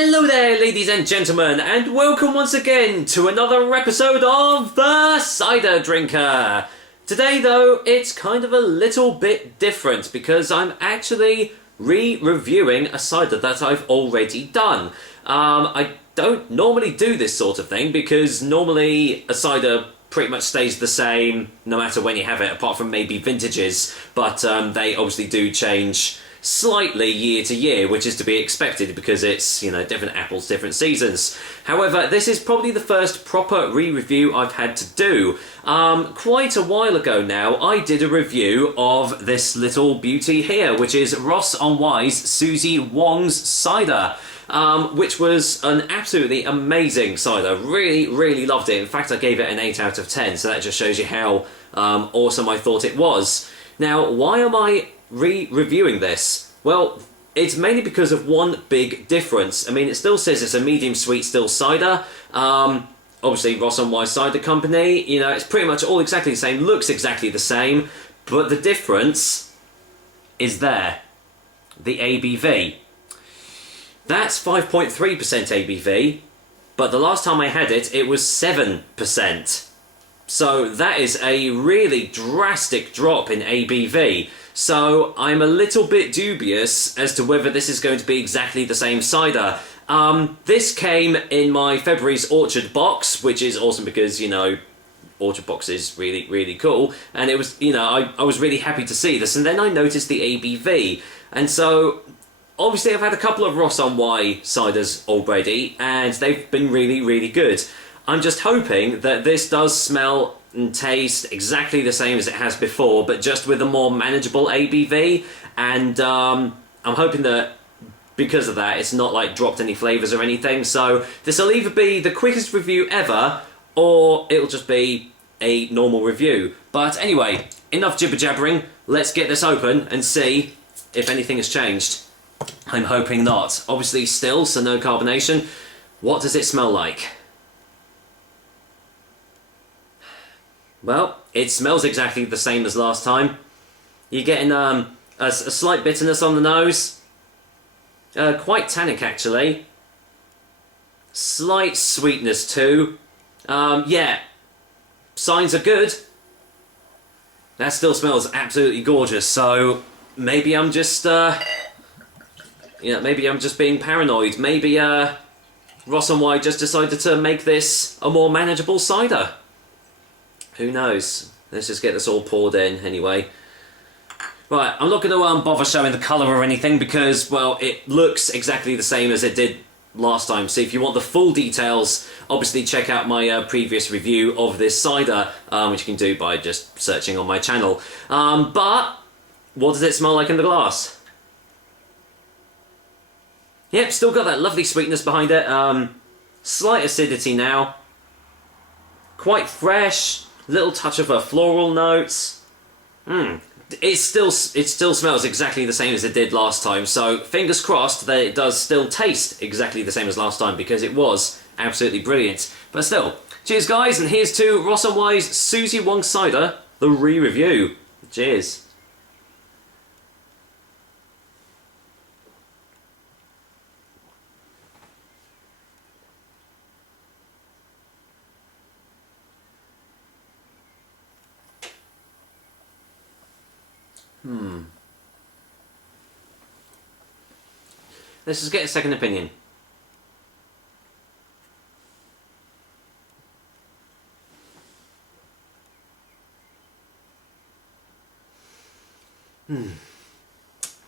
Hello there, ladies and gentlemen, and welcome once again to another episode of The Cider Drinker. Today, though, it's kind of a little bit different because I'm actually re-reviewing a cider that I've already done. I don't normally do this sort of thing because normally a cider pretty much stays the same no matter when you have it, apart from maybe vintages, but they obviously do change slightly year to year, which is to be expected because it's, you know, different apples, different seasons. However, this is probably the first proper re-review I've had to do. Quite a while ago now, I did a review of this little beauty here, which is Ross-On-Wye's Suzie Wong's cider. Which was an absolutely amazing cider. Really loved it. In fact, I gave it an 8 out of 10, so that just shows you how awesome I thought it was. Now, why am I re-reviewing this? Well, it's mainly because of one big difference. I mean, it still says it's a medium sweet still cider. Obviously, Ross-On-Wye Cider Company, you know, it's pretty much all exactly the same, looks exactly the same, but the difference is there. The ABV. That's 5.3% ABV, but the last time I had it, it was 7%. So that is a really drastic drop in ABV. So I'm a little bit dubious as to whether this is going to be exactly the same cider. This came in my February's Orchard box, which is awesome because, you know, Orchard box is really cool. And it was, you know, I was really happy to see this. And then I noticed the ABV. And so obviously I've had a couple of Ross-On-Wye ciders already, and they've been really good. I'm just hoping that this does smell and taste exactly the same as it has before, but just with a more manageable ABV, and I'm hoping that because of that it's not like dropped any flavours or anything, so this will either be the quickest review ever, or it'll just be a normal review. But anyway, enough jibber-jabbering, let's get this open and see if anything has changed. I'm hoping not. Obviously still, so no carbonation. What does it smell like? Well, it smells exactly the same as last time. You're getting a slight bitterness on the nose. Quite tannic, actually. Slight sweetness, too. Yeah, signs are good. That still smells absolutely gorgeous, so maybe I'm just, maybe I'm just being paranoid. Maybe Ross-On-Wye just decided to make this a more manageable cider. Who knows? Let's just get this all poured in anyway. Right, I'm not going to bother showing the colour or anything because, well, it looks exactly the same as it did last time. So if you want the full details, obviously check out my previous review of this cider, which you can do by just searching on my channel. But what does it smell like in the glass? Yep, still got that lovely sweetness behind it. Slight acidity now. Quite fresh. Little touch of floral notes. It still smells exactly the same as it did last time. So fingers crossed that it does still taste exactly the same as last time because it was absolutely brilliant. But still, cheers guys, and here's to Ross-On-Wye's Suzie Wong cider, the re-review. Cheers. Let's just get a second opinion.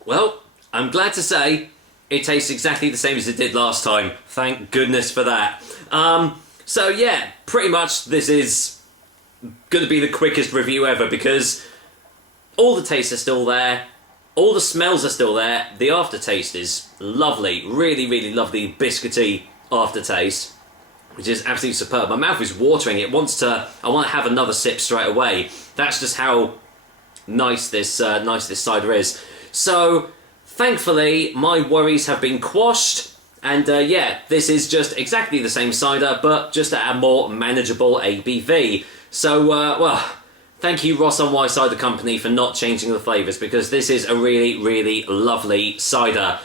Well, I'm glad to say it tastes exactly the same as it did last time. Thank goodness for that. So yeah, pretty much this is going to be the quickest review ever because all the tastes are still there. All the smells are still there. The aftertaste is lovely. Really lovely biscuity aftertaste, which is absolutely superb. My mouth is watering. I want to have another sip straight away. That's just how nice this cider is. So, thankfully, my worries have been quashed. And yeah, this is just exactly the same cider, but just at a more manageable ABV. So, well, thank you Ross-On-Wye Cider Company for not changing the flavours because this is a really lovely cider.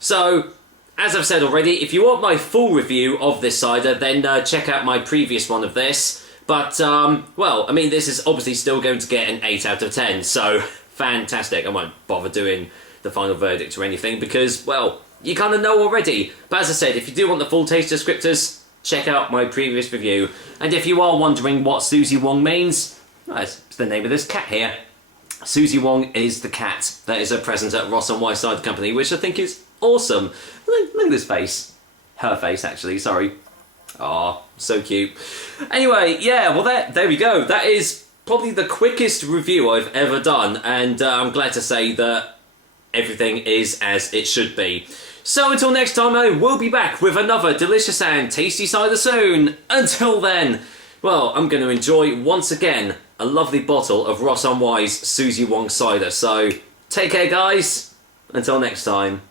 So as I've said already, if you want my full review of this cider, then check out my previous one of this. But, well, I mean, this is obviously still going to get an 8 out of 10, so fantastic. I won't bother doing the final verdict or anything because, well, you kind of know already. But as I said, if you do want the full taste descriptors, check out my previous review. And if you are wondering what Suzie Wong means, well, it's the name of this cat here. Suzie Wong is the cat that is present at Ross-On-Wye Cider Company, which I think is awesome. Look at this face. Her face, actually, sorry. Aw, so cute. Anyway, yeah, well, there we go. That is probably the quickest review I've ever done, and I'm glad to say that everything is as it should be. So until next time, I will be back with another delicious and tasty cider soon. Until then, well, I'm going to enjoy, once again, a lovely bottle of Ross-On-Wye's Suzie Wong cider. So, take care, guys. Until next time.